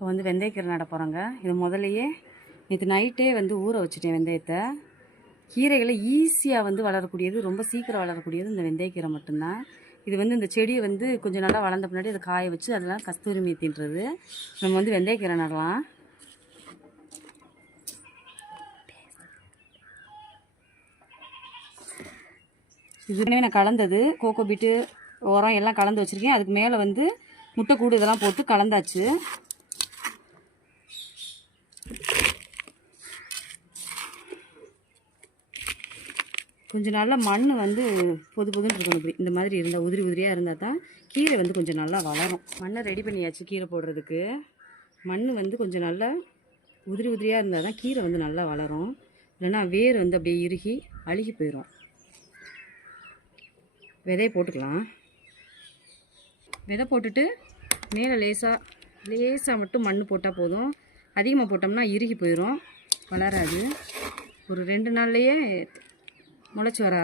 இப்போ வந்து வெந்தயக்கீரை நட போகிறோங்க. இது முதலையே நேற்று நைட்டே வந்து ஊற வச்சுட்டேன் வெந்தயத்தை. கீரைகளை ஈஸியாக வந்து வளரக்கூடியது, ரொம்ப சீக்கிரம் வளரக்கூடியது இந்த வெந்தயக்கீரை மட்டும்தான். இது வந்து இந்த செடியை வந்து கொஞ்சம் நல்லா வளர்ந்த பின்னாடி அதை காய வச்சு அதெல்லாம் கஸ்தூரி மேத்தின்றது. நம்ம வந்து வெந்தயக்கீரை நடலாம். இதுவே நான் கலந்தது கோகோ பீட்டு உரம் எல்லாம் கலந்து வச்சுருக்கேன். அதுக்கு மேலே வந்து முட்டைக்கூடு இதெல்லாம் போட்டு கலந்தாச்சு. கொஞ்சம் நல்லா மண் வந்து பொது பொதுன்னு இருக்கணும். இப்படி இந்த மாதிரி இருந்தால் உதிரி உதிரியாக இருந்தால் தான் கீரை வந்து கொஞ்சம் நல்லா வளரும். மண்ணை ரெடி பண்ணியாச்சு கீரை போடுறதுக்கு. மண் வந்து கொஞ்சம் நல்லா உதிரி உதிரியாக இருந்தால் தான் கீரை வந்து நல்லா வளரும். இல்லைன்னா வேர் வந்து அப்படியே இறுகி அழுகி போயிடும். விதையை போட்டுக்கலாம். விதை போட்டுட்டு மேலே லேசாக மட்டும் மண் போட்டால் போதும். அதிகமாக போட்டோம்னா இறுகி போயிடும், வளராது. ஒரு 2 நாள்லையே முளைச்சி வர